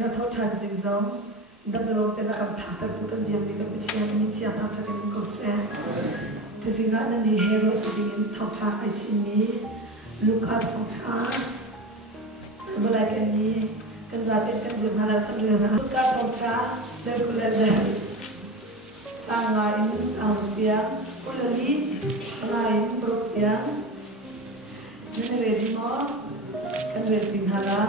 Chris a thought had zing zong. Double te la kam phata tu kan diam ni kam chiam ni chiam thought had in ko se. Te singa na ni hero to ding thought had ai chi ni. Look at thought had. Bala kan ni kan za te kan jim hala kan re na. Look at thought had. Der ko le le. Sang ngai in sang pia. Ko le li ngai in bro pia. Ni re di mo. Kan re jim hala.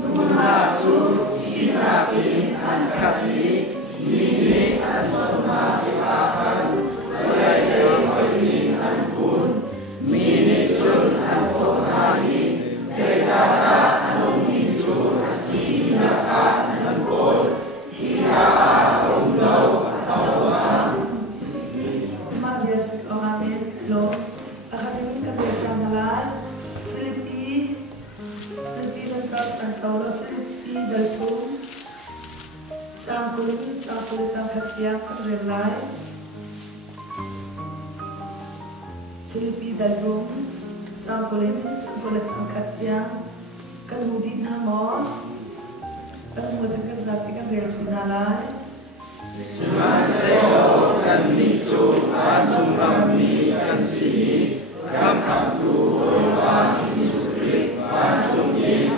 Nuhatu Jinatin Ankari Nini Asma Akan Oleh Oleh Ankun Mini Chun Antonani Tegara Anumizu Jinaka Ankol Hia Omlo Awasan Magias Omatin Lo Akademi Kebijakan Halal Kalau Filipi dalpun, campur hatiang relai. Filipi dalpun, campur hatiang kaludin hamor, kalmuzik zati kan relai nalai. Semaseo kan nicu antum kami kansi kam tu orang sisukri antum ni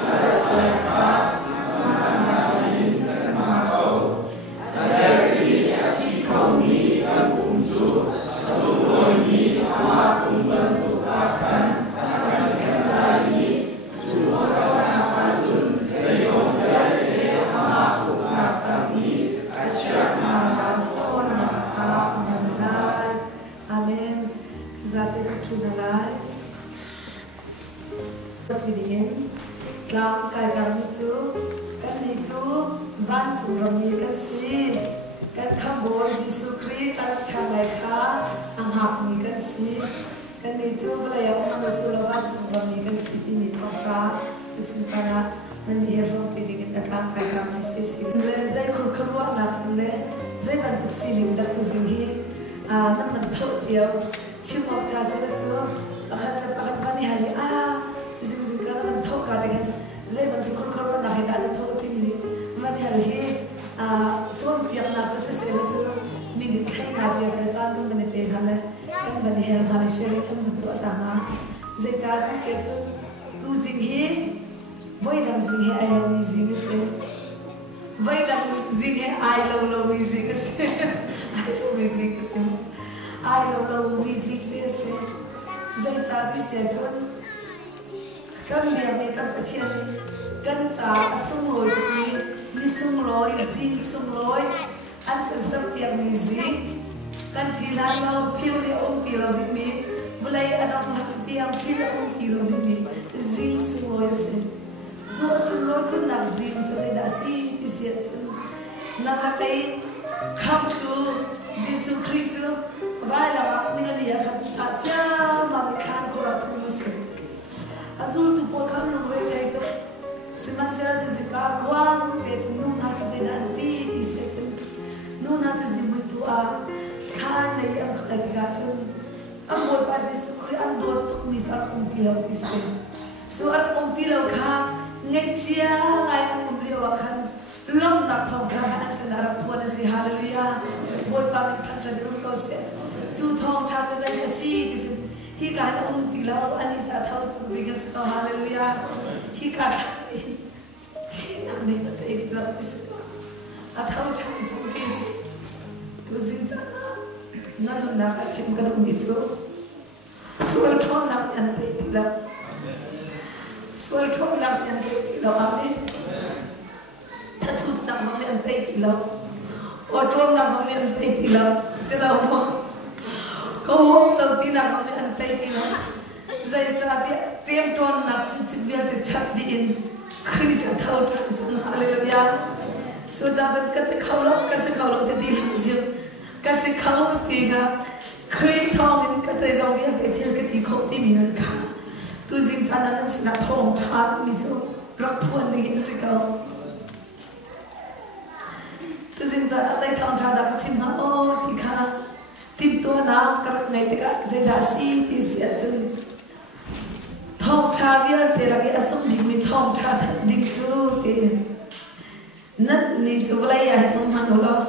nát ni chú vậy à không hẳn đâu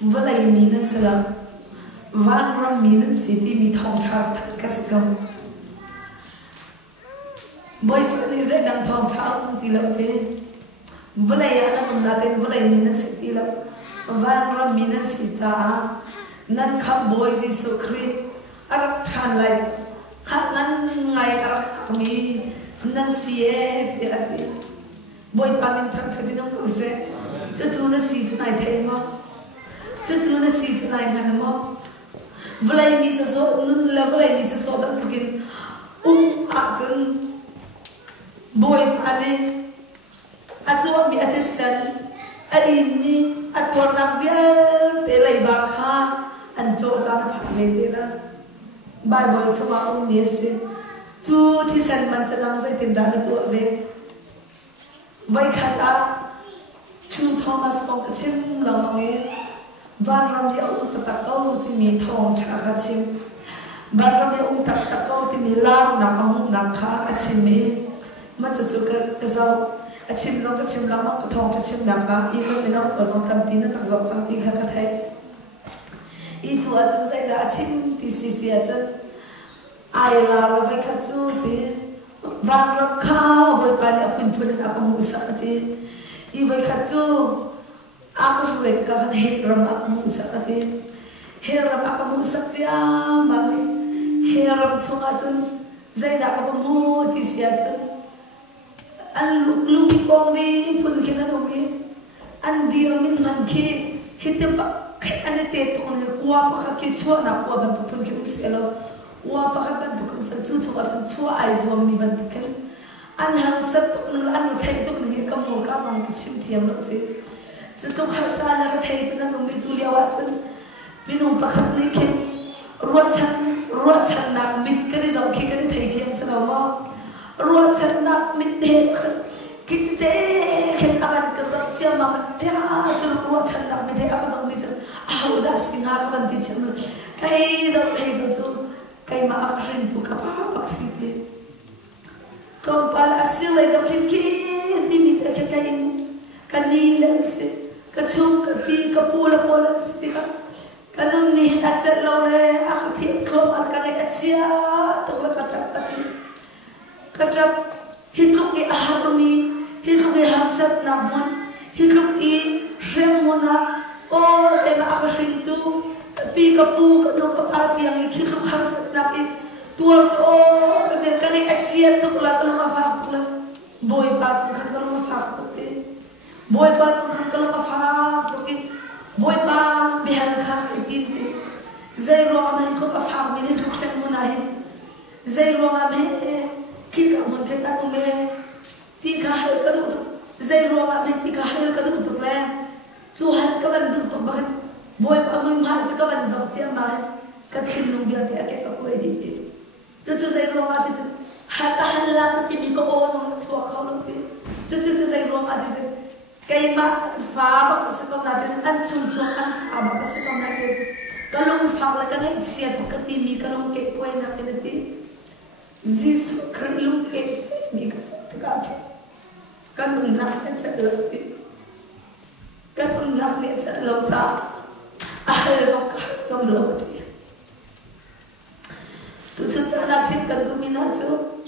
vậy mi nát sẽ là van ram mi nát sĩ thì mi thong tháp thật cái sự công boy ni dễ đang thong tháp thì lâu thế vậy à nó cũng đã tên vậy mi nát sĩ thì lâu van ram mi nát sĩ cha nát khắp boy Jesus Christ arak than lại khắp nát ngày arak mi nát sĩ thì ati boy pa mình thằng chơi đi nông cụ sẽ cho chú nó xí cho này thấy mà cho chú nó xí cho này ngàn mà vậy mi sẽ số nun là vậy mi sẽ số bằng cái chân boy pa này atwa mi atesen in mi atwa nam bia te lai ba kha an cho cha na pha me te la Bible cho ma ni se chú thì sen man cha nang sai tin da na tu ve vậy khata chú Thomas con cái chim lòng nghe van ram dia tắc câu thì mi thong cha cái chim van ram dia tắc câu thì mi lam na ông na kha a chim mi mà chú cái dâu a chim dâu cái chim lam cái thong cái chim na kha ý cái mình nó dâu tam pin nó tắc dâu sang thì khá cái thế ý chú a chú dạy là chim thì xì a chú ai là vậy khát chú thì van ram kha với bạn ở bên bên là không muốn sắc thì ý vậy khát chú aku vậy cái cái hết ram aku muốn sắc thì hết ram aku muốn sắc chứ mà hết ram chung a chú dạy đã aku mua thì xì a chú anh lúc con đi phun cái nó đâu biết anh đi rồi mình khi hết tiêu bạc anh ấy tết con này qua bạc cái chúa nào qua bên phun cái xí lo qua bạc bên tụi con chú chúa chúa ai zoom mi bên cái anh hàng sắt tụi nó anh thấy tụi nó cái cầm hồ cá dòng cái chim thiềm đó chứ chứ tụi hàng sa là thấy cho nên nó mới chú liao chứ mình không bạc này cái ruột chân nặng mít cái này dòng khi cái này thấy thiềm sao mà ruột chân nặng mít thế cái thế cái anh cái dòng chia mà mình thế chứ ruột chân nặng mít thế anh dòng mít chứ udah sinh ra cái vấn đề chứ cái dòng chú cái mà anh riêng tụi các bác sĩ thế còn bà là xưa lại đâu khi thì mình thấy cái ni lên sẽ cái chung cái ti cái pula lên sẽ cái nông ni đã chết lâu rồi anh thiệt không anh cái này chia tức là cái chấp hít lúc cái harmony hít lúc cái hasad nằm muốn hít lúc cái rem muốn à ô cái mà anh riêng tu pi cái pu cái đồ cái ba tiếng hít lúc hasad nằm cái tua cho cái này chia tức là cái lúc mà phạt là boy pa chung khăn cái lúc mà phạt tức thế boy pa chung khăn cái lúc mà phạt tức cái boy pa bị hành khắc cái tim thế dây rong mà không có phạt mình thì thuộc sang muốn ai dây rong mà khi cả muốn cái ta cũng mê thì cả hai cái đủ dây rong mà thì cả hai cái đủ thuộc lên chú hành cái vấn đủ thuộc bằng boy pa mình mang cho cái vấn dòng chia mà cái thiên lùng kia thì cái quay đi chú dạy rồi mà thì hạt là cái gì có ô xong chúa không được thì chú dạy rồi mà thì cái mà phá bằng cái sự công nào thì ăn chung ăn phá bằng cái sự công nào thì cái lúc phá là cái này xia thuộc cái gì mi cái lúc cái quay nào cái gì Jesus cái lúc cái mi cái lúc nát cái sẽ được thì cái lúc nát cái sẽ lâu xa ai rồi cái không được thì tu sudah nasib kan tu minaco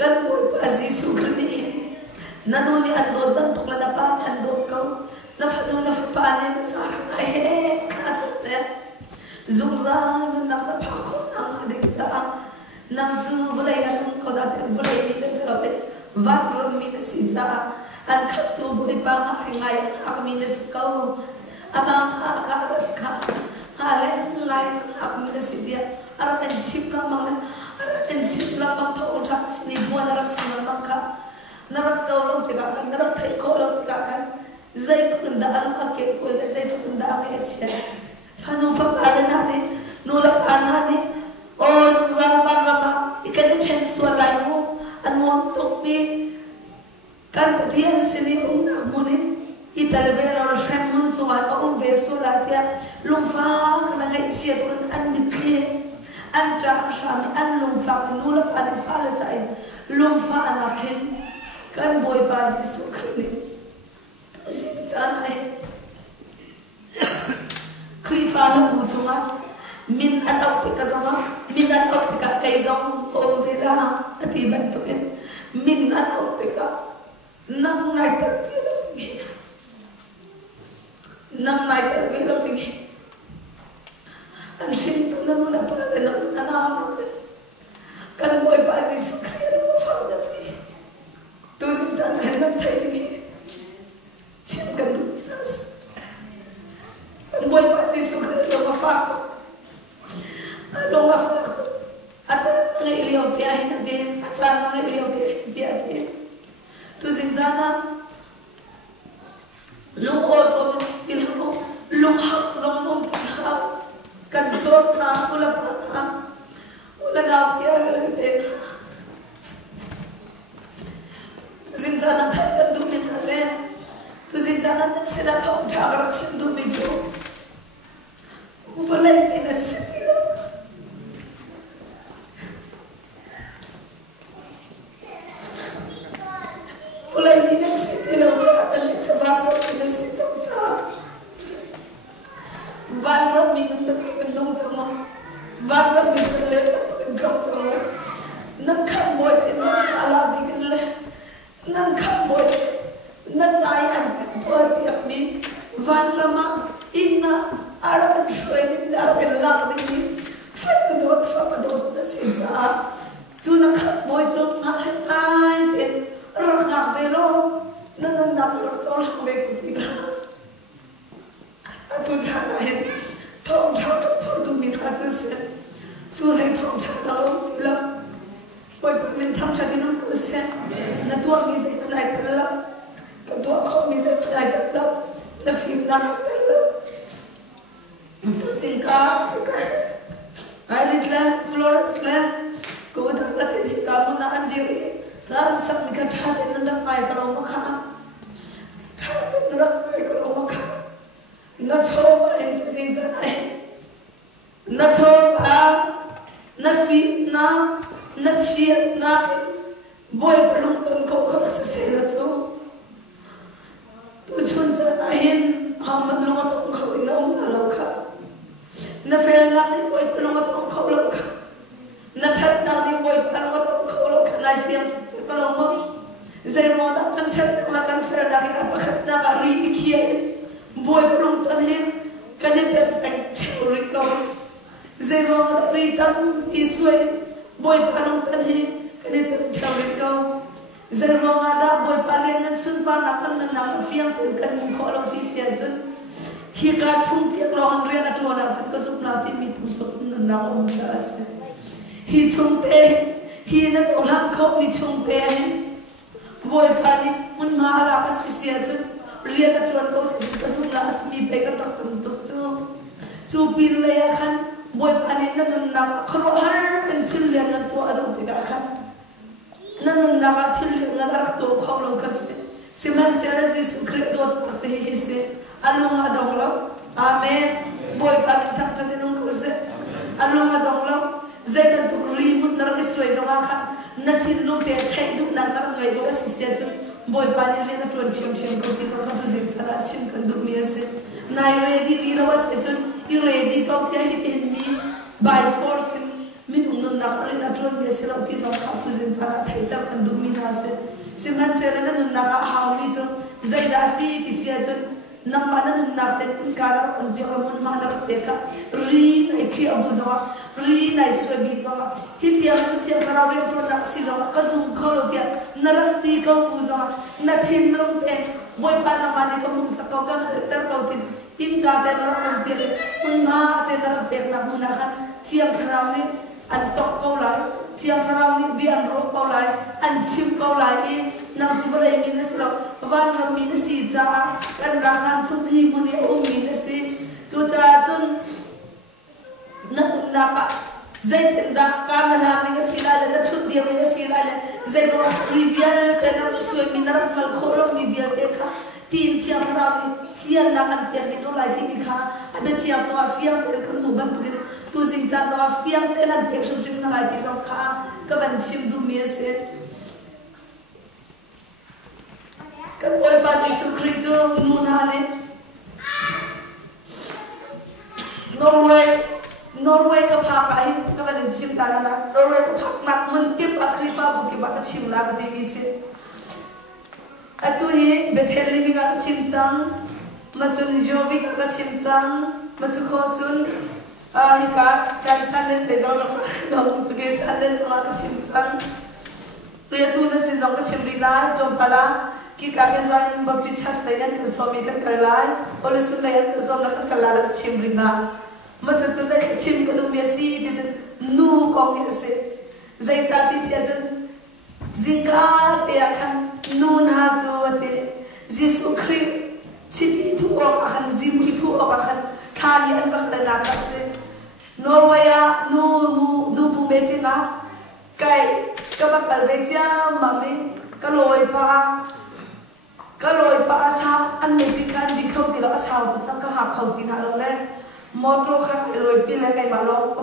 kan boy pa Jesus Christ nanu ni andot ban tukla na pa andot kau na phanu na pa ne na sa ai ka chate zungza na pha ko na de cha nang zu vulai an ko da vulai ni de sa be van rom mi de si cha an khap tu boy pa na ngai ak mi de kau ama ka hale ngai ak mi de si dia ara kan sip la mang ara kan sip la mang thong thak sini buan ara sini mang kha narak chaw lo te ka kan narak thai ko lo te ka kan zai ko da al ake ko zai ko da ake chia fanu fa ala na ne no la ana ne o sungzar ban la ba ikan chen so lai mo an mo tok mi kan pathian sini na mo ne ital ve ro shem mun so wa o ve so la tia lung fa la ngai chia ko an ni khe anh trả sang anh lùng phạt nô lấp anh phá lên chạy lùng phá anh là khen cái bồi ba gì số khởi tôi xin trả min atau tika sama min atau tika kaisong om bela ati bantuin min atau tika nang naik terpilih tinggi nang naik terpilih tinggi ansin tunan na pada na nama kan boy pasti suka mau faham tapi tu sejalan hendak tadi ciumkan dunia kan boy pasti suka mau faham Long after acha ngai liao pia hin ate acha ngai liao pia ate tu zinjana long auto til ho long hak zong zong til ha kan sort na ula na pia te tu zinjana thak du min hale tu zinjana sida thong chagar chin du mi jo ulai ina city Mulai minat siti langsung balik sebab minat siti sama. Warna minat bendung sama, warna minat letak bendung sama. Nangkap boy itu alat dikenal, nangkap boy, nanti antek boy biak min, warna mak ina Arab shoyi ni Arab elang ni, fadot nasiza. Tu nangkap boy tu mahal Rangak velo, nanan nak racol hambe kutiga. Atu jana hen, thong chak purdu min hajuse, chulai thong chak lau tila. Boy min tham chak dinam kuse, na tua mise kanai tila, ka tua kau mise kanai tila, na film na tila. Singka, Aritla, Florence la, kau dah latih di kamu na andiri. Lalu saat mereka cari nendak ayah kalau makan, cari nendak ayah kalau makan, nak coba itu zinjana ayah, nak coba, nak fitnah, nak ciat, nak boy peluk tuan kau kalau sesuatu tu, tujuan jana ayah, hamad lunga tuan kau ina lalu kau, nak fel nak ni boy peluk tuan kau lalu kau, nak cat nak ni boy peluk tuan kau lalu kau, nak fel kalau mau, saya mau tak pencet makan fer dari apa kata hari kia, boy belum tahu, kan itu pencet kau, saya mau tak beritahu isu boy belum tahu, kan itu pencet kau, saya mau ada boy paling sunpan akan menang fiang kan mengkolok di siaran, hingga cungtiak lawan ria nak jual aja kesuk nanti mitu untuk menang umsas, hicungte. Hi na orang kau ni cungte boy pani mun mahala kas kisia tu ria na tuan kau sisi kasula mi peka tak tentu tu pin laya kan boy pani na nun nak karo har pentil yang na tua adong tidak kan na nun nak til yang na arak tu kau long kas siman siara sisu kredot kasih hise alung adong lo amen boy pani tak jadi nung kau se alung adong lo Zakat tu rimut nak sesuai zaman kan, nanti lu teh duk nak ngai bawa sisa tu, boy pani rena tuan cium kau kisah kan tu zakat cium kan duk miasa, nai ready lirawas itu, ready kau tiada ini by force min unun nak rena tuan miasa lau kisah kan tu zakat thaitar kan duk miasa, siman selena nun nak hawi tu, zaidasi kisah tu. Nampak dan nak tekin karar penjelaman mana mereka ri naik abu zawa ri naik suami zawa hitiar karar itu nak si zawa kasut kalau dia narati kau zawa natin belum ten boy pada mana kau musak kau kan terkau tin inka ten orang ter punma ten orang ter nak gunakan siang karar ni antok kau lai siang karar ni biar roh kau lai ancim kau lai nang coba lagi minus lo Van minus ija kan rangan suci muni minus cuaca cun nak zai tindak kan hari ni sila le cut dia ni sila le zai no rivial kan suai mineral mal kholo rivial teka tin chiang rau fian nak an pian ni to lai ti mi kha abe chiang so fian kan mu ban tu sing cha so fian te na ek shim na lai ti so kha ka ban chim du mi se kan boy pas Yesus Kristus nunane Norway Norway ka phak ai ka ban chim ta na Norway ka phak nak mun tip akrifa bu ki ba ka chim la ka ti se atu hi Bethel living ka chim chang ma chun jovi ka chim chang ma chu kho chun hi ka san le te zo no tu ke san le zo ka chim chang ria tu na si zo ka chim ri la tom pala ki ka ke zan baptist chas le yan ka so mi ka kalai ole sun le yan ka zo na ka kala ka chim ri na mà chú chú dạy chim cái đồng bia si thì chú nu có nghĩa là dạy cha thì sẽ chú zika thì akan nu na chú thì Jesus Christ chỉ thu ở akan Jim thu ở akan khani an bạc là làm cái Norway nu bu bê trên á cái bác cái bê cha mà mình cái lối pa sao anh mình đi khăn đi không thì nó sao thì sao cái hạt không thì nào lên motor khác rồi pin lại cái bà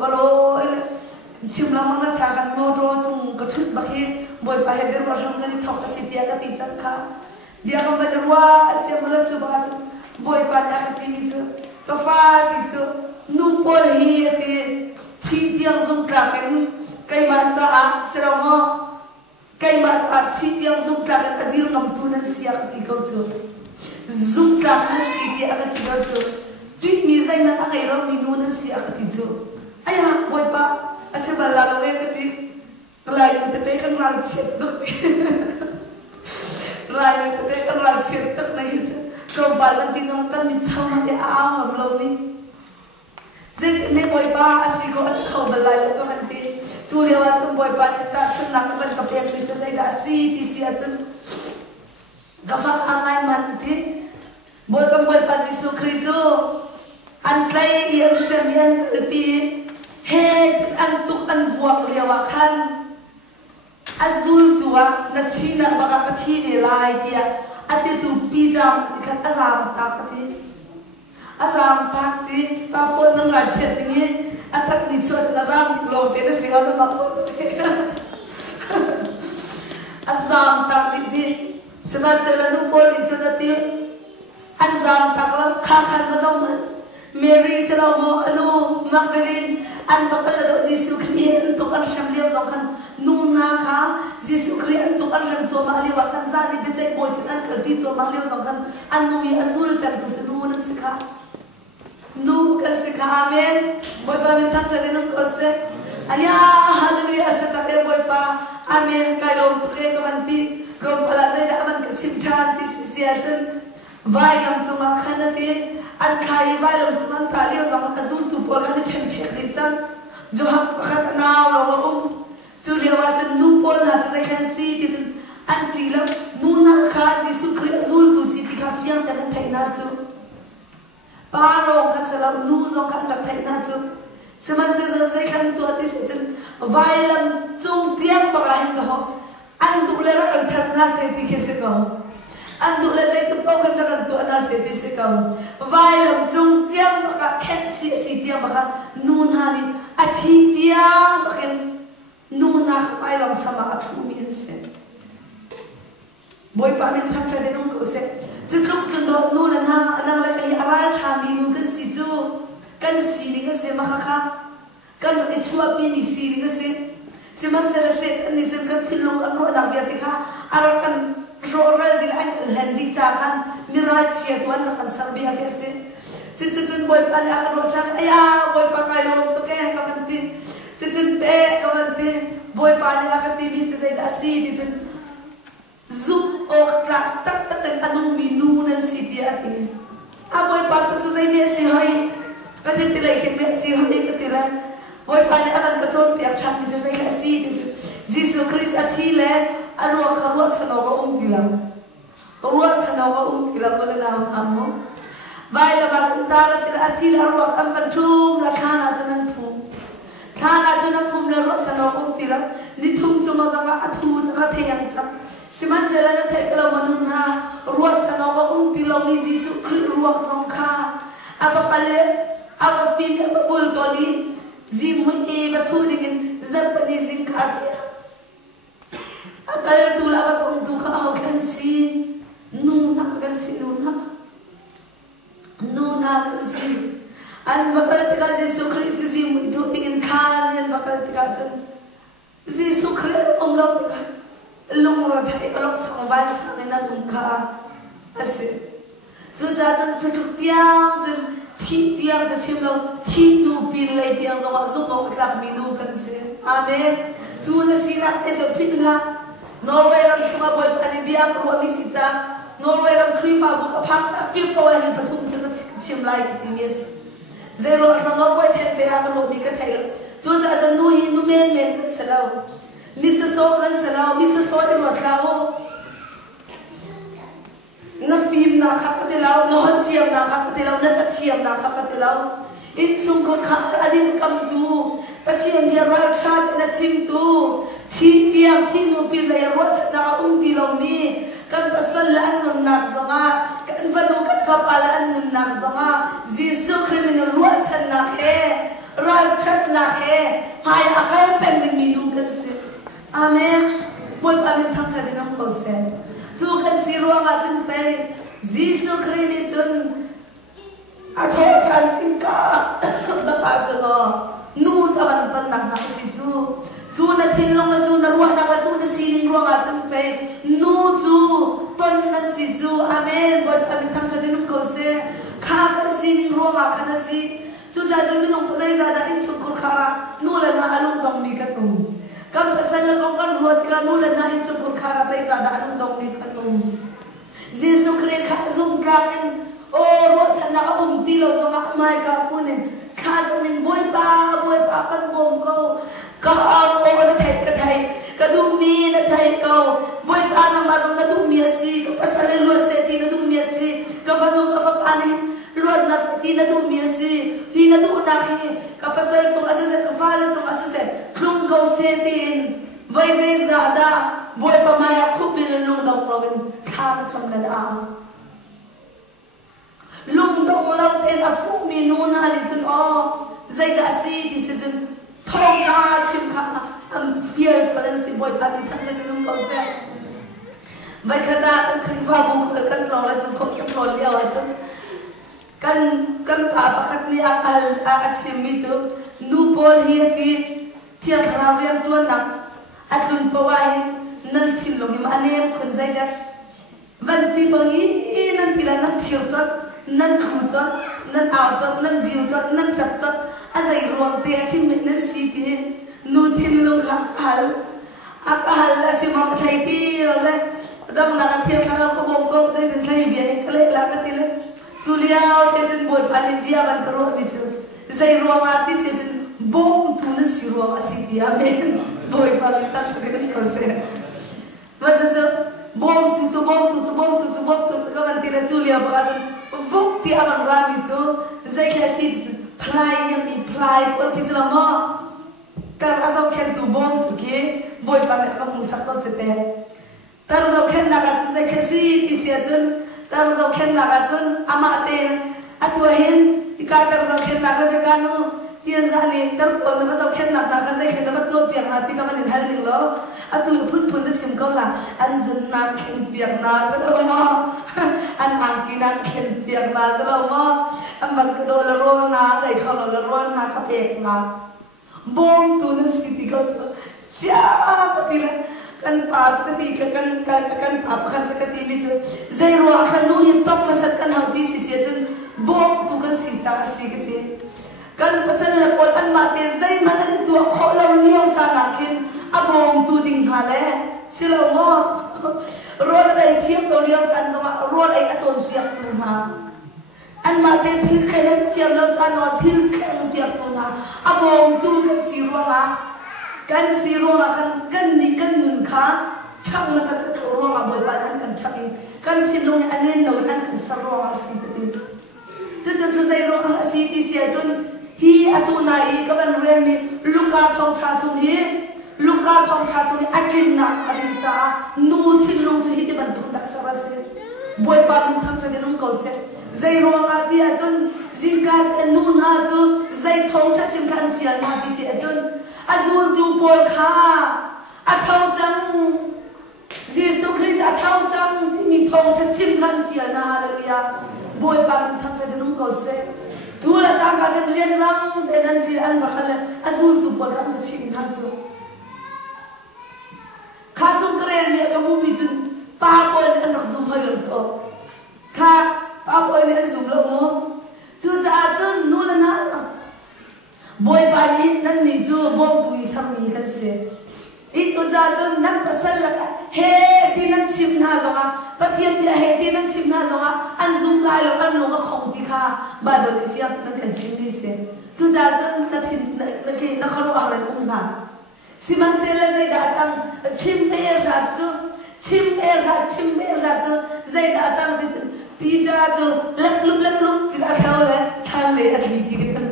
lô chim lắm mà cha khăn motor chung cái chút bạc hi bồi pa hết được rồi cái đi thọc cái xịt cái tí chắc khá dia không phải là qua chim mà chú bà chú bồi pa nhà cái tí chú cái pha tí chú nu pol hi thì chi tiếng dùng cái mà cha sẽ đâu mà cái mà cha chi tiếng dùng cái đi ngắm tu nên siak tí câu chú dùng nên xịt cái tí câu chú Tuyết mi danh là thằng ấy đó mi nuôi nên xia cái gì ai ha bồi pa ase balla lo cái tí lại thì tế cái răng chết được lại thì tế cái răng chết được này chứ còn bạn là tí giống cái mình chăm cái áo mà lâu đi dễ nên bồi pa ase không balla lo cái mình tí chú liêu ase bồi pa thì ta chân nặng cái cặp em thì chân đây là si thì xia chân gặp phải anh ai mình tí bồi pa Jesus Christ an play yang semian terpi he an tuk an buak lewa khan azul tua na china baka kathi ne lai dia ate tu pi jam khat azam tak ti pa pon nang la chet ni atak ni chot azam lo te ne singa ma ko azam tak ti sema sela nu pol ni chot ti azam tak lam kha khan ma zam Mary Salamo anu Magdalene an bakal do Jesus Christ an to kan sham leo zo kan nu na kha Jesus Christ an to kan sham zo ma ali wa kan za ni be chai boy sin an kal pi zo ma leo zo kan anu yi azul tak tu nu na sikha nu kan sikha amen boy ba men tak chade nam ko se aya hallelujah asata ke boy pa amen kai lom tu ke ko anti ko pala sai da aman ka chim than ti sia chen vai lam chuma khanate an khai vai lam chuman ta leo zang azul tu por kan chem chek di chan jo ha pakhat naw lo chu lewa chen nu pol na sai kan si ti chen an ti lam nu na kha Jesus Christ azul tu si ti ka fiang kan thai na chu pa lo ka salam nu zo kan rak thai na chu seman se sai kan tu ti se chen vai lam chung tiang pa ka hin ka ho an du le ra kan that na se ti ke se ka anh đủ là dây tập bao gần gần tụi anh sẽ đi sẽ cầu vai làm chung tiếng mà cả khét chỉ tiếng mà cả nôn hà đi thi tiếng mà cái nôn hà vai làm sao mà thu miên sẽ bồi pa mình thắc cho đến ông cậu sẽ chứ lúc chúng tôi nôn là na anh lại cái aral cha mi nu cái gì chú cái gì đi cái sẽ mà cả cái cái chua pi mi gì đi cái sẽ mà sẽ là sẽ anh đi chân cái thiên long anh nói đặc biệt thì khác aral cái rồi đi anh lần đi cha khăn mirai chia tuan khăn sang bia cái gì chân bồi pa đi ăn rồi trang ai bồi pa cái lom tôi cái các bạn tin chân té các bạn tin bồi pa đi ăn cái tivi sẽ đã si thì chân giúp ở các tất cái anh minu nên si đi ăn bồi pa chân dây mẹ si hơi cái gì thì lại cái mẹ si hơi cái thì lại bồi pa đi ăn cái chốn tiệc chăn thì sẽ cái si thì Jesus Christ ati le anu akharuat sanoga tilam ruat sanoga tilam wala na ammo vai la batantara sila ati la ruat amban tum la khana chunan phum la ruat sanoga tilam ni thum chuma zanga athu zanga theyang cham siman zela na thekala manun ha ruat sanoga tilam ni Jesus Christ ruat zangkha abapale abapim ka bul toli zimu e bathu dingin zapani zingkha kalau tu lah apa tu kau kan si nuna kan si nuna kan si an bakal tika Jesu Christ si muitu tingin kan yan bakal tika jan Jesu Christ umlok tika lungra thai alok changban sangena lungka ase chu ja jan chutuk tiang jan thi tiang ja chimlo thi nu pin lai tiang zo zo mo klak minu kan se amen chu na sila te jo pinla Norway ram chuma boy pani biam ro mi si cha Norway ram krifa bu ka phak ta kip ko ani pathum se ka chim lai times zero na Norway then de am ro mi ka thai chu ja jan nu hi nu men men ka selo Mrs. So kan selo Mrs. So de ro tlawo na film na kha ka de lao no han chiam na kha ka de lao na cha chiam na kha ka de lao in chung ko kha adin kam du pachiam dia ra chat na chim tu thi tiam thi nu pi la ya ro na ti lo mi kan pasal la an na zama kan valo kan fa pala an na zama Jesu criminal ro chat na he ra chat na he hai akal pen ni nu kan se amen boy pa min tham cha dinam ko se chu kan si ro nga chung pe Jesu Christ chun a tho chan sin ka ba pa chno nu chaban pan na na si chu na thin long na chu na ruwa na chu na siling ruwa nga chung pe nu chu ton na si chu amen boy pa min tham cha dinam ko se kha ka siling ruwa nga kha na si chu ja chu min ong pa zai za da in chu kur khara nu la na alung dong mi ka tum kam pasal la kong kan ruwa ka nu la na in chu kur khara pai za da alung dong mi ka tum Jesu Christ kha zum ka in o ro chana ka ti lo so ma mai ka kunin kha chamin boy pa kan bom ko ka o na thai ka du mi na thai ko boy pa na ma zum na du mi si ka pasal lo se ti na du mi si ka fa no ka fa pa ni lo na se ti na du mi si hi na du na hi ka pasal chung asase ka fa la chung asase klung ko se tin vai zai zada boy pa maya khubil lung dong provin kha na cham la da lung dong lau ten a fu mi nu na li chun o zai da si di se chun thong cha chim kha am fear chalen si boy pa min than chen lung ko se vai khada kan va bu kan tro la chun khop kan tro liao a chun kan pa pa khat ni a chim mi chu nu pol hi ti thia khara riam chuan nak atlun pawai nan thin long him anem khun zai da van ti pangi nan ti la nan thil chot nan khu chot nan aw chot nan view chot nan tap chot azai ruang te akim nan si ti nu thin long hal akahal la chi ma thai ti le dang na thil khara ko bom ko zai din thai bi kale la ka ti le chuliao te chen boy pan india ban karo bi chu zai ruang a ti se chen bom tu na si ruang a si ti amen boy pa mi ta ke ni ko se ma cha bom tu ka ban ti la julia ba cha vuk ti alam ra mi chu zai kha si plai yam ni plai ko ki sala ma kar aso khen tu bom tu ke boy pa me mu sak ko se te tar zo khen na ga zai kha si ti sia chun tar zo khen na ga chun ama te atu hen ka tar zo khen na ga be ka no tia za ni tar ko na zo khen na kha zai khen na to piang na ti ka man hal ning lo atu phun na chim ko la an zun na khen piang na za lo ma an ang ki na khen piang na za lo ma am ban ko do la ro na dai kha lo la ro na ka pe ma bom tu na si ti ko cha ka ti la kan pa sa ti ka kan pa pa khan sa ka ti mi so zai ro khan nu hin top ma sat kan ha ti si si chun bom tu kan si cha si ka ti kan pasal la ko an ma te zai ma an tu kho lo liao cha na kin abom tu ding ha le silo mo ro dai chiam lo liao chan ma ro dai a chon siak tu ma an ma te thil khen chiam lo cha no thil khen piak tu na abom tu kan si ro ma kan si ro ma kan ni kan nun kha chang ma sa ta ro ma boy ba kan chang kan chin lo an nen no an kan sa ro ma si ti chu zai ro a si ti sia chun hi atu na hi ka ban rem mi luka thong cha chung hi luka thong cha chung akin na arin cha nu thin long chu hi ti ban thong dak sa ra se boy pa min tham cha de nong ko se zai ro nga ti a chun zingkat nu na chu zai thong cha chim kan fial na ti se chun azul tu pol kha a thau chang Jesu Christ a thau chang mi thong cha chim kan fial na hallelujah boy pa min tham cha de nong ko se chú là sang cả chân riêng lắm để nên thì ăn và khăn là azul tụ bọt khăn chìm thang chú khá chung cái này cái mũ bị chun ba bôi ăn đặc dùng hơi lắm chú khá ba bôi ăn dùng lâu ngô chú cha chú nô là na bôi ba đi nên mình chú bom tụi sang mình cái gì ít chú cha chú năn pasal là he thì năn chìm na rồi à bắt thiên địa he thì năn chìm na rồi à ăn dùng lại rồi ăn luôn không thì khá ba bôi thì phiền năn cần chìm đi xem chú cha chú năn thiên năn khó lo ăn lại na si man se la zai da tang chim me ra chu chim me ra chu zai da tang de pi ra chu lak luk ti da thau le than le at li ti ke tan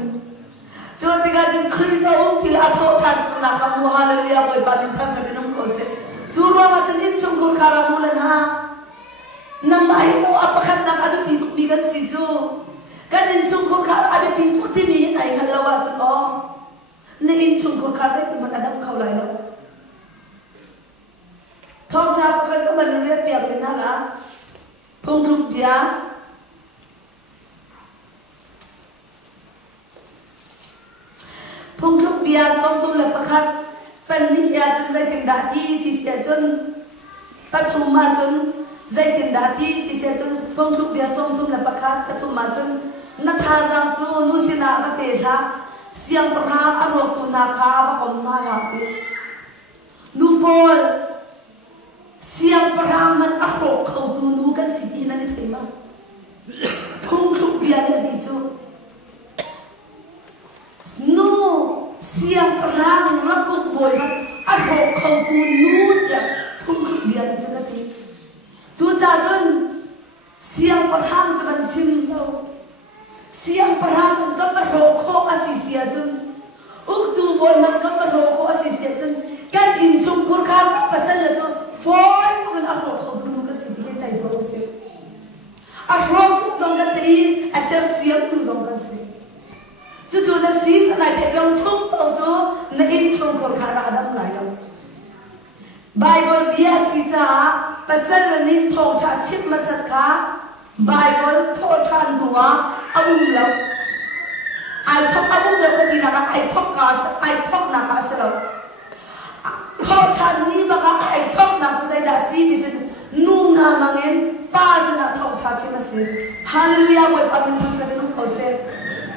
chu ti ga jin khri zo ti la thau than na ka mu hallelujah boy ba din tham cha ke nam ko se chu ro ma chen in chung ko khara mu le na nam mai no apakhat na ka pi tuk mi gan si chu kan in chung ko khara a pi tuk ti mi ai kan lawa chu o nên in chung cuộc khá dễ mà adam khâu lại đâu thông cha các bạn biết việc này là phong tục bia xong tu là phát phần lý kia chân dây tiền đá thì sẽ chân bắt thùng mà chân dây tiền đá thì sẽ chân phong tục bia xong tu là phát bắt thùng mà chân nát tha giang chu nu xin à các bé ra siang perang arwah tu nak apa kau ngalati nupol siang perang man arwah kau tu nu kan siti nanti terima pung klub biar di tu nu siang perang rapuk boy arwah kau tu nu ya pung klub biar di tu nanti tu jajan siang perang jangan cinta siang perang kan berrokok asisia jun, uktu boy man kan berrokok asisia jun, kan injung kurang pasal le jun, foy tu kan arrokok dulu kan sedikit tay tu se, arrokok zong kan se, aser siang tu zong kan se, tu na si na te long chung pau tu na injung kurang adam lai lo, Bible biasa sa pasal le ni thong cha chip masat ka. Bible thot than dua lau ai thok lau ka ti na ai thok na ka sa lo thot than ni ba ka ai thok na sa da si ni sin nu na mangen pa sa na thok cha chi ma se hallelujah wa pa min thok cha nu ko se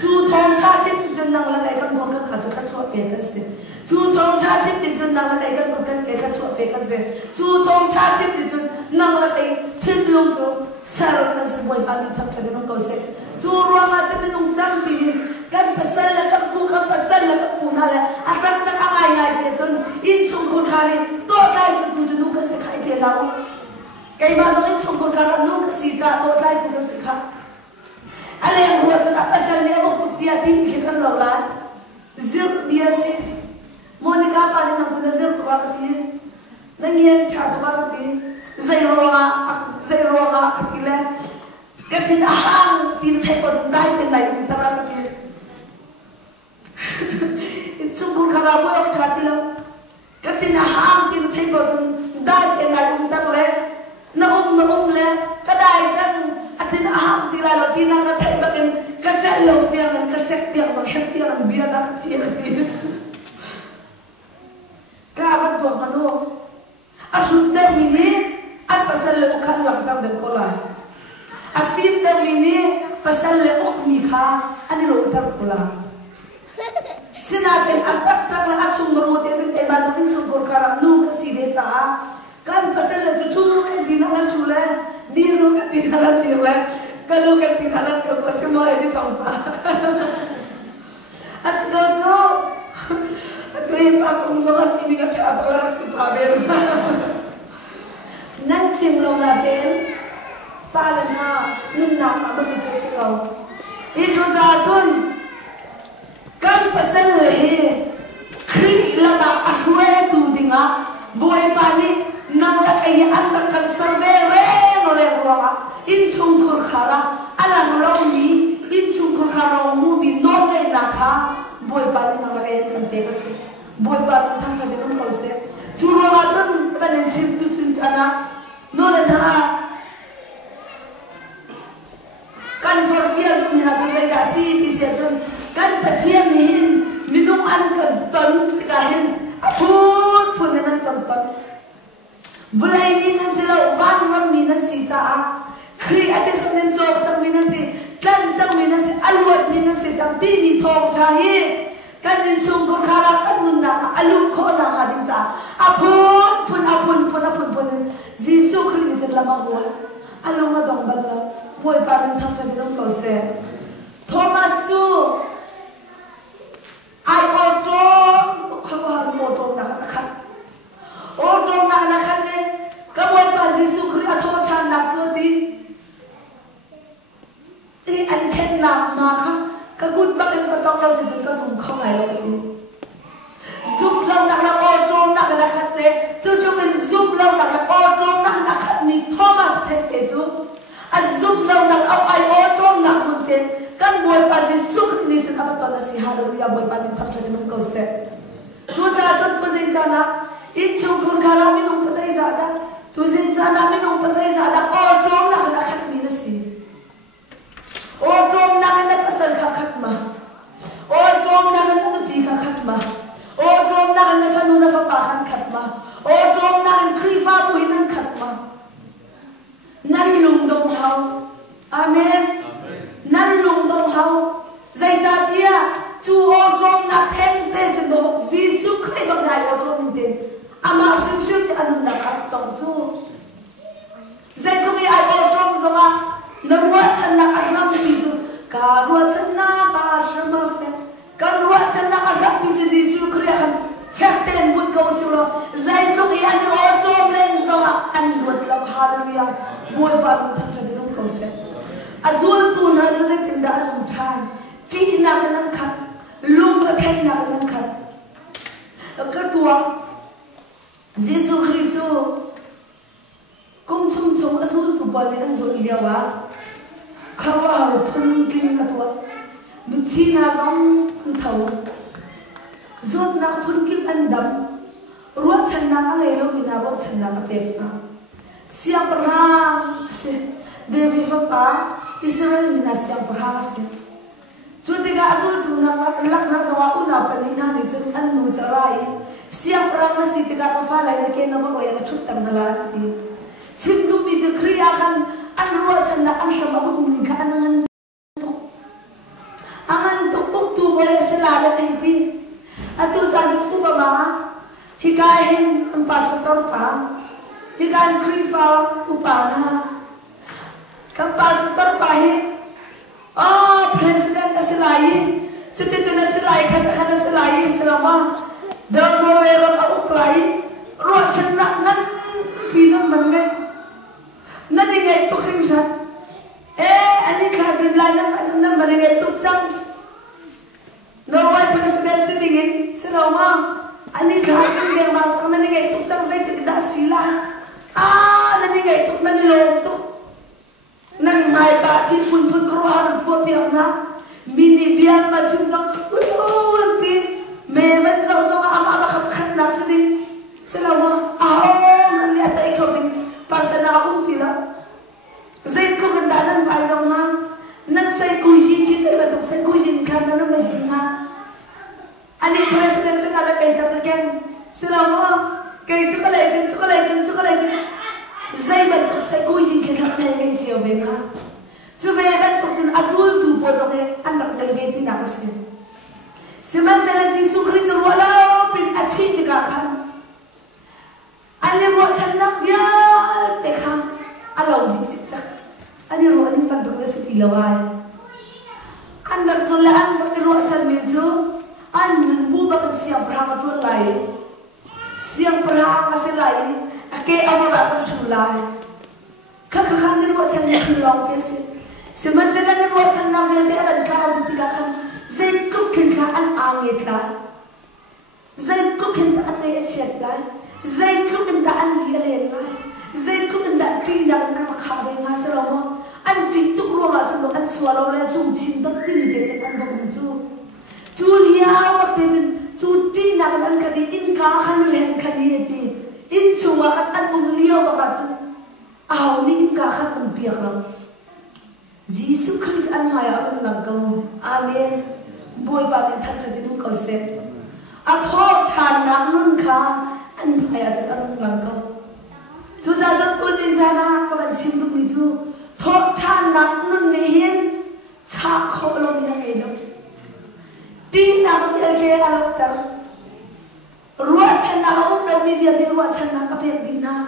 chu thong cha chi jin nang la kai kan thong ka cha chua pe ka se chu thong cha chi ni jin nang la kai kan kan ka chua pe ka se chu thong cha chi ni jin nang la kai thil long chu sarap na si boy pagi tak cari nong kau se, curu macam ni nong dang bini, kan pasal la kan puna la, akan tak angai dia jon, in cungkur kari, to tai tu tu nong kasi kai dia lau, kay masuk in cungkur kari nong kasi ja, to tai tu kasi ka, ala yang buat jon apa pasal dia untuk dia tinggi kan lau la, zir biasa, Monica apa ni nong jon zir tu kati, nangian cah tu kati. Zai roa katile katin ahang tin thai ko jandai tin dai tara katile chungkur khara bo ak chatilo katin ahang tin thai ko jandai tin dai takle na le kadai jang atin ahang tila lo tin na thai bakin kachal lo tiang kan chek tiang sang hem tiang bia na katile ka ban tu mano asunda mini at pasal le ukhan lang tang dem kolai afim dem ini pasal le uk mikha ani lo tar kola sinaten atak tak la achung ro te jeng te ba jeng chung kor kara nu ka si de cha kan pasal le chu kan din alam chu le di ro kan din alam ti le kalu kan din alam ka ko se mo edi thong pa at go cho tuin pa kung so at ini ka cha to ra si pa ber nang chim lo la ten pa la na nun na ma ba chu se lo I chu cha chun kan pasal le he khri la ba a khwe tu dinga boy pa ni nang la kai an la kan sarve re no le ro wa in chung khur khara ala lo mi in chung khur khara mu mi no le na kha boy pa ni nang la kai kan te ka se boy pa ni thang cha de no ko se chu ro wa chun ba nen chim tu chun chana no le tha kan for kia lúc mình học cho cái gì thì sẽ chọn căn bát thiên hin mình không ăn cần tấn cái hin phun phun nên ăn cần tấn vừa lại mình ăn sẽ là van van mình ăn xì cha khi anh ấy sẽ nên cho trong mình ăn xì căn trong mình ăn xì ăn luôn mình ăn xì trong tim mình thòng cha hi căn in chung con khara căn nun nặng alum khó nặng à đinh cha phun Giêsu Christ sẽ làm ngôi alum ở đồng bala ngôi ba mình thằng cho nó có xe Thomas tu ai ô tô không có hàng ô tô nặng khát ô tô nặng khát này các ngôi ba Giêsu Christ thâu chan nặng cho đi anh khen nặng mà không các cún bác em có tóc lâu thì chúng ta dùng không ai đâu thì giúp lâu nặng là ô tô nặng là khát đấy chứ chúng mình giúp lâu nặng là ô tô nặng là khát mình Thomas thế thế chứ giúp lâu nặng ông ai ô tô nặng một tiền các buổi ba Giêsu đi trên áp toàn là si hallelujah buổi ba mình thắp cho nên câu sẽ chúa ra cho tôi dạy cho nó ít chung con khá là mình không có dạy ra đó tôi dạy cho nó mình không có dạy ra đó ô tô nặng là khát mình là gì ô tô nặng là pasal khát mà ô tô nặng là bị khát mà ô tô nặng là phan nuôi là pha khát mà ô tô nặng khri pha bùi nặng khát mà năn lùng đồng hậu amen năn lùng đồng hậu dạy ra tia chú ô tô nặng thêm tên chân đồ Giêsu Christ bằng đại ô tô mình tên ama sim sim thì anh nặng khát tổng chú dạy không ai ô tô giống à nó ruột chân nặng ăn năm ví dụ cả ruột chân nặng cả sớm mà phép cả ruột chân nặng ăn năm ví dụ Giêsu Christ ăn phép tên buồn câu siêu lo dạy không ai anh ô tô lên giống à anh ruột lòng hallelujah buổi ba mình thằng cho đến câu sẽ azul tu na cho dạy tìm đã làm chan chỉ na cái năng khát lung cái thanh na cái năng khát cái tua Giêsu Christ cũng thung chung azul tu bali anh rồi liao à khâu hào phun kinh cái tua mình chỉ na giống thầu rốt na phun kinh anh đâm ruột chân na cái lâu mình na ruột chân na cái bẹp à siang perang se David papa Israel mình na siang perang se chú tiga azul tu na lak na zawa una panin na ni chung an nu zarai siang perang na si tiga ka fa lai na ke na ba ya na chut tam na la ti chin du mi je kriya kan an ruột chân na an sham abu ni ka an angan tuk tuk tu boy se la la ti atu jani ku ba ma hikai hin an pastor pa hikan krifa upana kapasitor pahi president asilai citizen asilai khan asilai selama damo meram uklai ro channa ngan pinam manme nani ngai to khimsan ani kha gridlan nam mari ngai to chang norway president sitting in selama ani kha gridlan ma sang nani ngai to chang sai tik da sila nani ngai tuk nani lom tuk nang mai ba thi phun kro ha po piak na mini biang ma chim sang anti me man zo zo ama ba khat na sini selama nani ata ikau din pasana ti la zai ko ganda nan bai dong na nan sai kujin ki sai la tuk sai kujin kan na ma jin na ani president sa kala kai ta ken selama cái chú có lệ chân dây bật tục sẽ cố gắng kết hợp này cái chiều về ha chú về bật tục chân azul tu bộ trong này ăn mặc đầy về thì nào xem mà sẽ là Giêsu Christ rồi là bên ác phi thì cả khăn anh em bọn chân nặng bia để khăn anh lâu đi chích chắc anh em rồi anh bật tục sẽ đi lâu ai anh bật rồi là anh bật rồi chân mình chú anh nhìn bu bật xiêm ra mà chuột lại siang perang masih lain, ake awal akan mulai. Kakak ni buat saya hilang kesi. Semasa ni buat saya nak beli aban kau di tiga kan. Zain kau kenaan angin lah. Zain kau kenaan mega chat lah. Zain kau kenaan lihat lah. Zain kau kenaan kena nak makan dengan selama. Anti tu ruang aja tu an suara oleh jung cinta tiada jangan beruncu. Julia waktu itu cuti nak an kadi in kahan ren kadi itu in cuma kan an mulia bakat ni in kahan an biar lah Jesus Christ an maya an lang ko amen boy ba min than chadi nung ko se a thok than nak nun kha an maya cha an lang ko chu za cha tu jin cha na ka ban sim du mi chu thok than nak nun ni hin cha kho lo mi ngai do ti na mi ke alok tar ruat chan na ho no mi dia de ruat chan na ka pe din na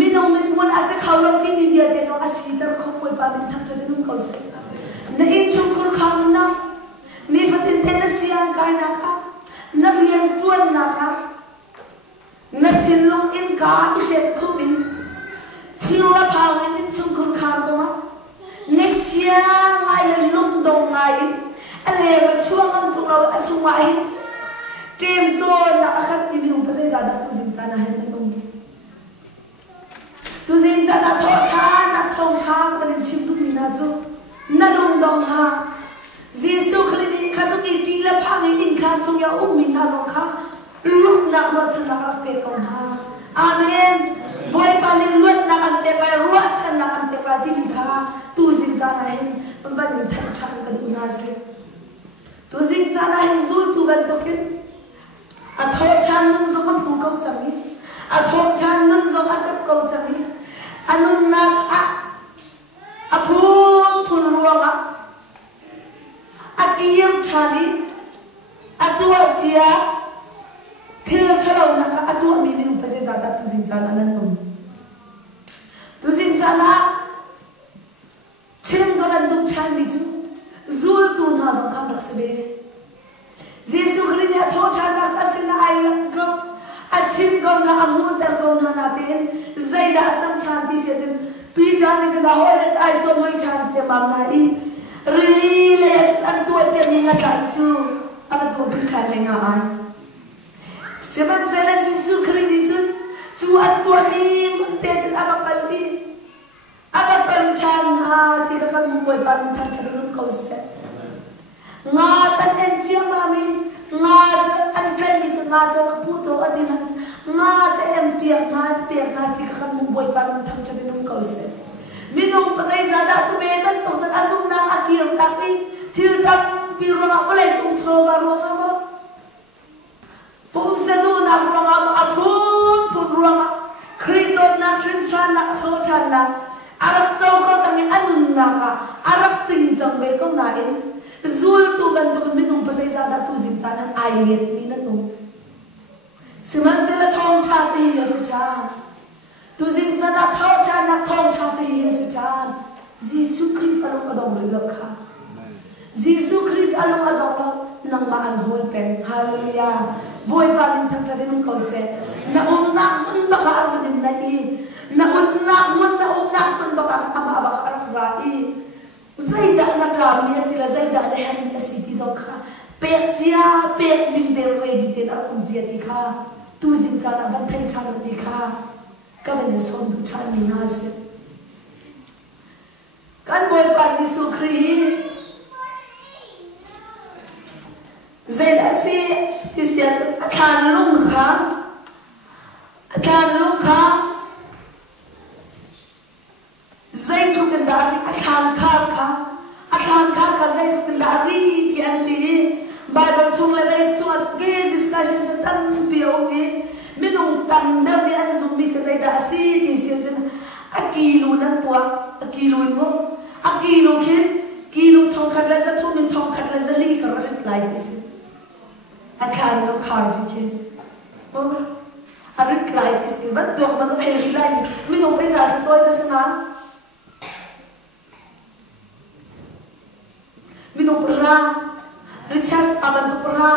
minong min mon ase khawlok ti mi dia de so asitar kho boy ba min than chadi nung ko se na in chung kur kham na ni fatin tena siang kai na ka na rian tuan na ka na thin long in ka ishet khumin thila phang in chung kur kham ko ma ne chia ngai le lung dong ngai ale ba chuang am tu lo a chung ngai tem to na khat ni mi pa sai zada tu jin cha na hen na nong tu jin cha na tho cha na thong cha ka nin chim tu mi na chu na lung dong ha Jesus Christ katoki tila phangi in khan chung ya min ha zong kha lut na ro chan na rak pe kon ha amen boy pa ni lut na kan pe pa ro chan na kan pe pa ti mi kha tu jin cha na hin ban din than than ka du na se tu jin cha na hin zul tu ban to kin a tho chan nun zong man pu kom chang ni a tho chan nun zong a tap kom chang ni anun na a phun ruang a akiyam thani atua chia thil chalo na ka atua mi mi pa se zada tu jin chana nan nom tu jin chana chim ga ban dum chan mi chu zul tu na zong kham rak se be Jesus Christ ya tho chana ta sin na ai lak ko a chim ga na amu ta ko na na ten zaida cham chan ti se chen pi jan ni se da ho le ai so moi chan che mam na I really an tua che mi nga ta chu aba to bi chan le nga ai seba zela Jesus Christ chu an tua mi mun te chen aba kal chan ha ti ka kan moi pa min than chan lu ko se nga chan en chia ma mi nga chan an kan mi nga chan pu to adin ha nga chan em piak na ti ka kan moi pa min than chan lu ko se minong pa sai zada chu me ban to san asum na akir ta pi thil ta pi ro na ko le chung chho ba ro na mo pum se du na ro na a phun ro na khristo na khrin chan na tho chan na arak chau ko chang ni anun na ka arak ting chang be ko na in zul tu ban tu minong pa sai zada tu jin chan an ai liet mi na no siman se la thong cha chi ya se cha tu jin zada thau cha na thong cha chi ya se cha Jesus Christ along adong rilok kha Jesus Christ along adong nang ma an hol pen hallelujah boy pa din thang cha din ko se na na mun ba ka ar din na I na na mun ba ka ama ba ka ar ra I zaida na ta mi sila zaida le han mi si ti zo kha pek chia pek din de ready tin ar um jia ti kha tu jin cha na ban thang cha ti kha ka ben son du cha mi na se kan boy pa Jesus Christ zaida si ti sia akhan lung kha zai tu kan da akhan kha zai tu kan da ri ti an ti Bible chung le dai chung ke discussion sa tam pio ke minung tam da ni an zum bi ka zai da si ti sia jan akilu nan tua akilu mo akilu khin kilu thong khat la za thu min thong khat la za li ka rat lai dis akhan lo khar vi ke o arit lai dis ba do ma no ai lai minung pe za choi da sana minung pra richas aban tu pra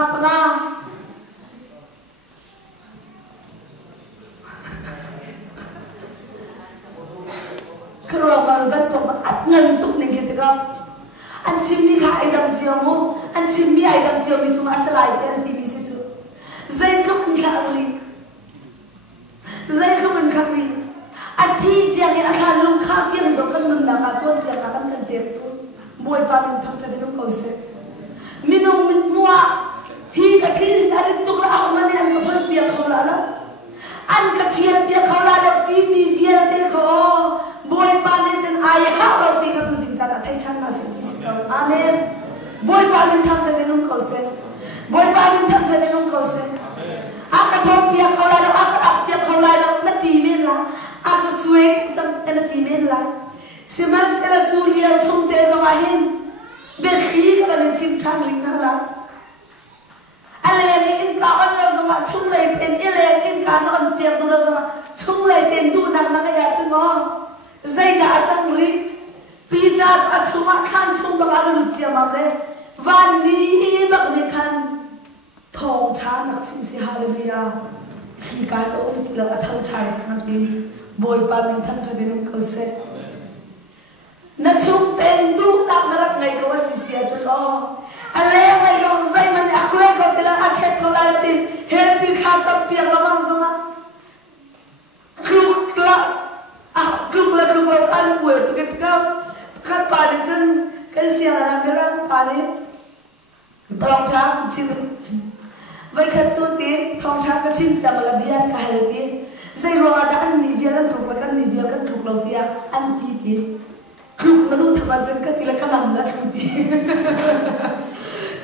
karo ba dan to at ngan tuk ning ke ka an chimmi kha ai dam chiam ho an chimmi ai dam chiam mi chuma salai te an ti mi se chu zai tuk ni kha ri zai khum kha ri athi dia ni akhan lung kha ti an do kan mun na ka chon ti na kan te chu boy pa min tham cha de no ko se minong min mua hi ka thil chari tuk ra ha man an ko phol pia khawla la an ka thian pia khawla la ti mi pia te kho boy pa ne chen ai ha ro ti ka tu jin cha thai chan Amen. Boy pa min tham chane nung ko se. Boy pa min tham chane nung ko se. Aka thong pia kholai lo aka pia kholai lo na ti men la. Aka suek cham na ti men la. Siman se la Julia chung te zo ahin. Be khi ka le chim thang ring na la. Ale in ka on lo zo chung le ten ile in ka no on pia tu lo zo chung le ten tu na na ya chung ngo. Zai da chang ri. Pita achuma khan chung ba ga lu chia ma le. Van ni bak ni khan thong cha nak chim si hallelujah. Hi ka lo chi lo a thau chai chang pi. Boy pa min tham cha de nung ko se. Na chung ten du nak narak ngai ko si sia cha lo. Ale ngai lo zai man a khwe ko te la a chet ko la ti he ti kha chap pi lo mang zuma. Kluk la kluk la kan buat tu ke ka kan pa de chen kan sia la merang pa de thong cha chin vai khat chu ti thong cha ka chin cha la bian ka hai ti zai ro da an ni vial an thuk kan ni vial kan thuk lo ti an ti ti kluk na du thama chen ka ti la kalam la thu ti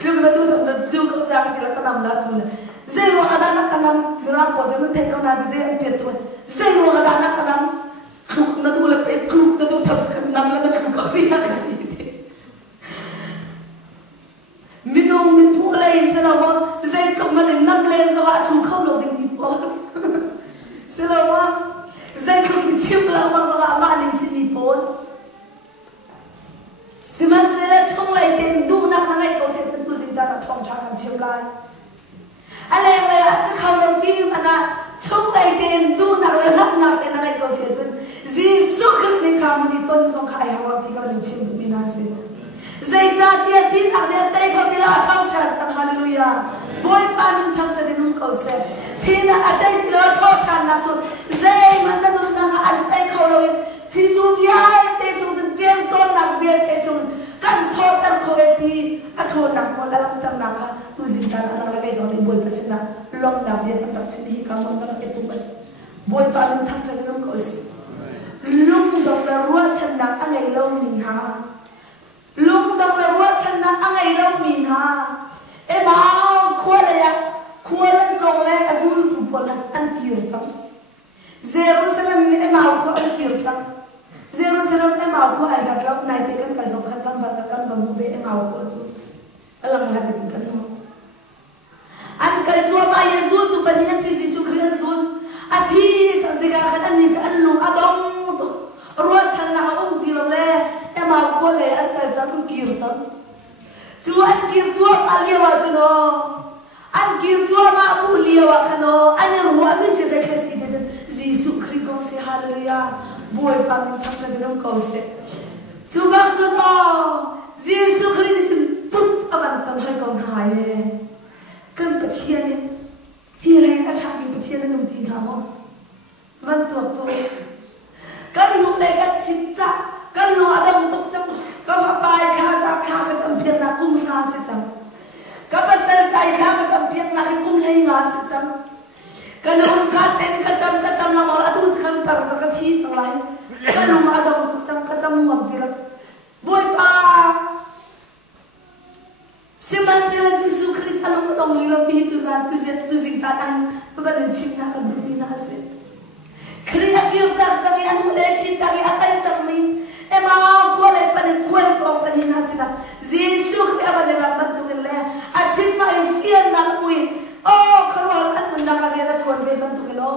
kluk na du tham da kluk ka cha ka ti la kalam la thu zai ro da na kalam merang po chen te ko na ji de an pet tu zai ro da na kalam kluk na du la pe kluk na du tham kan nam la na kluk ko ti na ka ti minong min pu lai se la wa zai ko man nam len zo a thu khom lo ding ni po se la wa zai ko ki chim la wa zo a ma ning si ni po siman se la chong lai ten du na na ngai ko se chen tu sin cha ta thong cha kan chim lai ale le a se khom lo ti mana chong lai ten du na la nam na ten na ngai ko se chen ji su khim ni ka mu ni ton zong khai ha wa ti ka ning chim mi na se zai cha tia tin ak de tai ko ti la thong cha chang hallelujah boy pa min tham cha de nung ko se tin a dai ti la tho cha na tu zai man na nu na an tai ko lo ti tu bia te chu ten ton nak bia te chu kan tho tar ko e ti a tho nak mo la lam tar nak tu zin cha na la kai zo ni boy pa sin na lom na bia kan tak sin hi ka mon na ke tu bas boy pa min tham cha de nung ko se lum dong la ruwa chan nak angai lo min ha lung dong la ruwa chan na angai lo min ha e ma khwa la ya khwa lan kong le azul tu pol has an pir chang Jerusalem e ma khwa an pir chang Jerusalem e ma khwa ai la nai te kan ka zong khan kan ba mu ve e ma khwa chu alang la de kan no an kal chu ma ye chu tu pa ni si si su khrian zun a thi chang te ga khan an ni cha an lu adong ruwa chan na ti lo le em ao khô lệ ăn cái gì cũng kêu chăng chú ăn kêu chúa mà liều à chú nó ăn kêu chúa mà bu liều à khăn nó anh em ruộng mình chỉ sẽ khai sinh thế Jesus Christ con sẽ hallelujah buổi ba mình thắp cho cái đông cầu sẽ chú bác chú nó Jesus Christ thì chú bút ở bàn tận hai con hài cần bật chiên đi hi lên đã chạm bị bật chiên lên đồng tiền hả không văn tuộc tuộc cần lúc này cần chít chặt kan lo adam tok cham ka fa pai kha cham pian na kum na se cham ka pa sel chai kha cham pian na kum lei nga se cham kan lo ka ten ka cham la mala tu khan tar ka thi chang lai kan lo adam tok cham ka cham ngam ti la boy pa siman se la Jesus Christ alo ko dong li lo ti tu za tu zing ta an pa ba den chin na ka du bi na se kriya piu ta chang an le chin ta ri akan chang mi ema ko le panin kwel pong panin hasina Jesus ke abade la bantu le achin na ifian na mui o khalwal an mun na ka la thon be bantu ke lo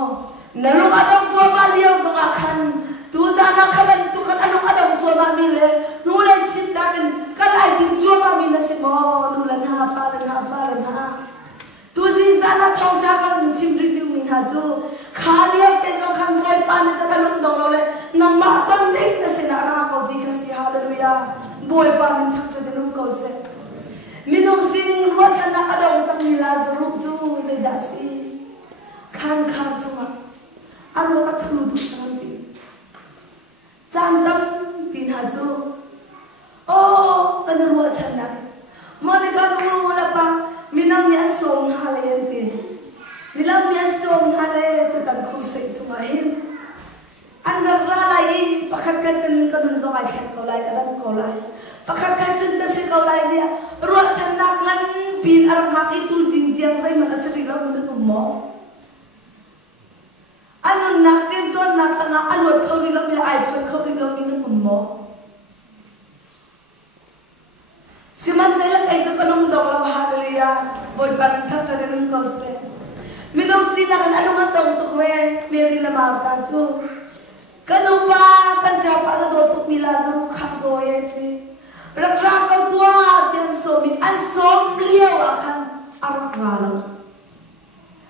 nalu adam cho ma liao so ka khan tu za na khaban tu khan anu adam cho ma mi le nu le chin da kan kal ai tim cho ma mi na si mo nu la na fa la tu zin za na thong cha kan chim ri tu mi ha jo khaliya ke zo khan boy pa ni sa kalum dong lo le nang ma tan dik na se na ra ko di ka si hallelujah boy pa min thak cha de num ko se minong sining ro chan na adong chang ni la zru chu se da si khan kha chunga aro a thu du chang ti chan dam pin ha jo o kan ro chan na mo ni ka nu la pa minang ni asom ha le yen ti nilang ni asom ha le tu tan khu se chunga hin an ra lai pakhat ka chen ka dun zo ai khat ko lai ka dam ko lai pakat kaitun ta se kau lai dia ruat sanak ngan pin arang hak itu zing tiang zai mana seri lau mana mo anu nak tim ton nak tanga aluat kau ri lau bila ai pun kau ri lau mana mo siman zai la kai zakanung dong lau haleluya boy pan thak ta den ko se minong sina kan anu ngan dong tuk me meri la ma ta chu kanupa kan trapa na do tuk mila zaru khak zo ye ti rakra kau tua tian somi an som liao akan arak ralo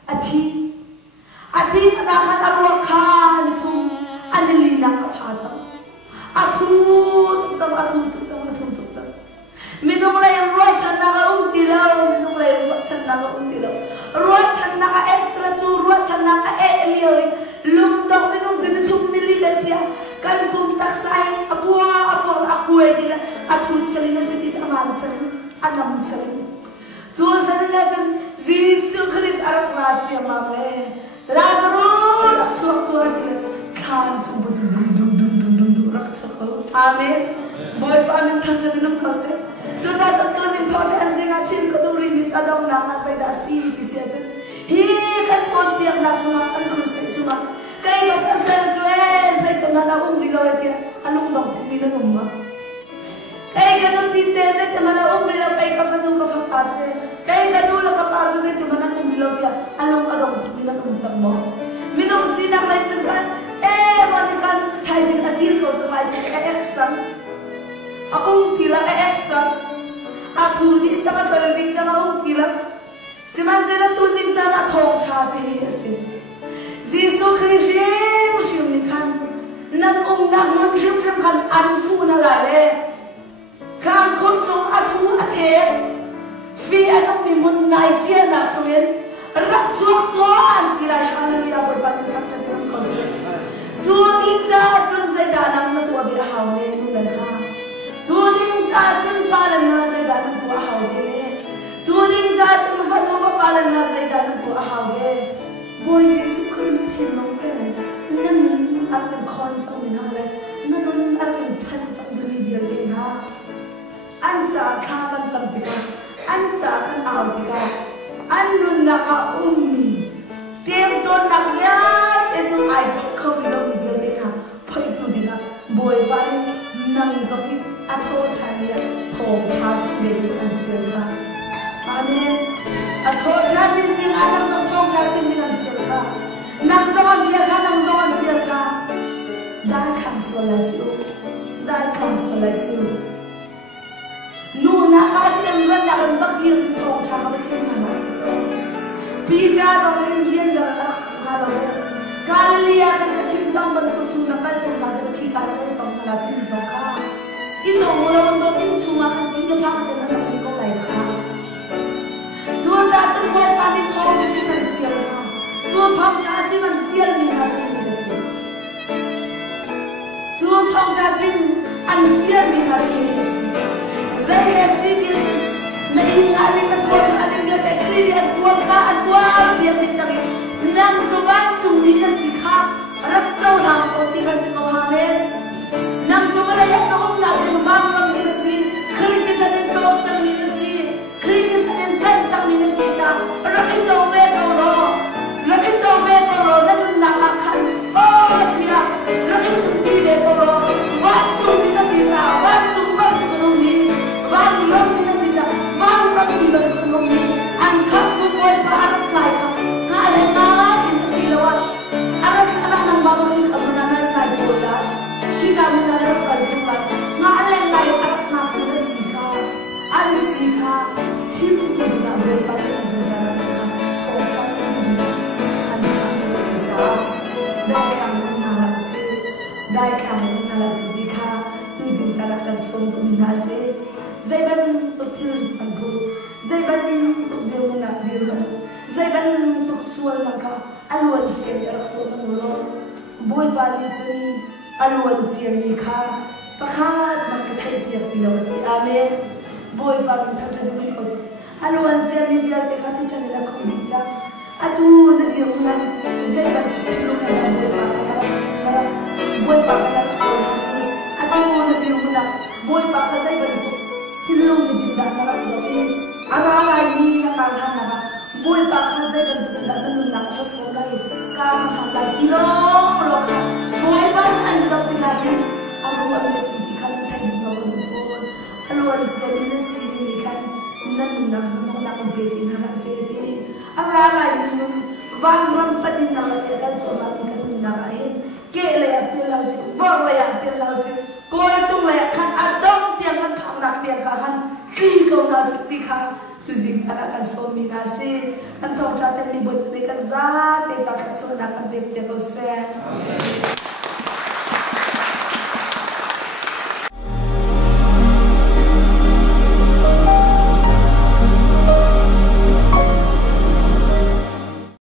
ati anakan arwah kan itu anilina apa atu tuk sam minum lay ruat sanaga tilaw minum lay ruat sanaga tilaw ruat sanaga extra tu ruat sanaga liao lungdong minum jadi tuk niligasya kan pum taksai apua aku edila atut selina sedis aman selin anam selin tu selina jen Yesus Kristus arak raja mamle Lazarus raksuak tu adila kan cumbu dung raksuak amen boy panen thanja dinam kase juta jatto jin thot anjinga chin koduri mis adam na sai da si tisia jen hi kan chon piak na chuma kan krusai chuma kai ba pasal jwe zai tamana dilaw etia anung dong mina umma kai ganun pizze zai tamana dilaw kai ka fanu ka fapatse kai ganun la ka patse zai tamana dilaw dia anung adong mina umchang mo minong sinak lai chungkan mani kan thai jin akil ko chulai jin chang tila chang thu di chang thol di chang tila siman zela tu jing chana thong tha je asin Jesus Christ shim ni kan nan nak mun shim kan an fu na la le kan khon chong athu athe fi anong mi mun nai chia na chungen rak chuak to an tila hallelujah bol ban kan chan ko se chuaning cha chun zai da nang na tu bi haw le nu lan ha chuaning cha chun pa lan ha zai da nang tu haw le chuaning cha chun fa tu pa lan ha zai da nang tu haw le boy Jesus Christ thiên long cái này nên ăn được con trong mình ha này nên ăn được thân trong đời việc đến ha ăn trả kha ăn trong thì cả ăn trả khăn ảo thì cả ăn luôn là cả mì tiêm tôn đặc nhá để cho ai không bị đâu bị việc đến ha phải tu đi ha boy ban năng giống như ăn thô trái miệng thổ trái trong đời ăn phiền ha amen ăn thô trái miệng riêng ăn năng thô trái trong đời ăn phiền ha nang zaman dia ka dai khang sola chiu nu na ha dem ran da an bak yin thong cha ka chen na mas pita zalin yin da ha lo kalia ka chin chang ban tu chu na kan chu na se ki ka le tong na tin zo ka in do mo lo do tin chu ma khan tin na pha ka na ko lai kha chu za chen ko pa ni thong chi chi na fi ka chúa thông cha chính ăn phiền mình là gì mình là gì chúa thông cha chính ăn phiền mình là gì mình là gì dây hết gì kia gì lấy anh đi cái tuột anh đi cái cái gì anh tuột tiền đi chẳng nang cho bạn chúng mình cái gì khác rất châu làm có tiền cái gì có hàng lên nang cho bạn lấy nó không làm được mang mình cái gì khi cái gì đến chỗ chẳng mình cái gì khi cái gì đến gần chẳng mình cái gì chẳng rất ít châu về đâu đó lo in zo me ko ro na nun na ka khan o pia lo in kun bi be ko ro wa chu mi na si sa wa chu ba ku no mi wa ro mi na si sa wa ro mi ba ku no mi an khap ku koi pa ar lai ka ha le na in si lo wa ar ka na ba ba ki ka na na ka chu la ki ka mi na ro ka chu la nga le lai ar ka su na si ka an si ka chim ki na be ba ka si sa na ka ko ka chuได้คำนาลาสุดิค่ะตุจินตาลักษณ์กุมินาเซใจบันตุกทิลปันบูใจบันตุกเดียวนาเดียวกันใจบันตุกส่วนนักอลวนเจียมยารักตัวมันโลบอยบาลีจุนอลวนเจียมมีค่ะประคาดมันกระทายเปียกตีเราตัวอาเมนบอยบาลีทำใจได้ไม่พอสิอลวนเจียมมีเปียกตีค่ะที่ฉันได้คุยจ้าอะตูนั่นเดียวกันใจบันตุกทิลกันบอยบาลีboy pa ka na to atu na biu na boy pakazay balik silong dinda na zawi arala ni nakala na boy pakazay balik dinda na nung nakasolay karena ilong loka boy ban anzap dikahin aluan nasi ikan tadi zaman phone aluan zaman nasi ikan nan nang beti nara sedi arala ni van ram padin nara kan sola ikan nara hin kele apelasi vol ya apelasi koi tung le kan adong tiang kan phang tiang kan ti ko na sikti kha tu jing thara kan so mi na se kan thong cha te ni bot ne kan za te cha kan so na kan bek te ko se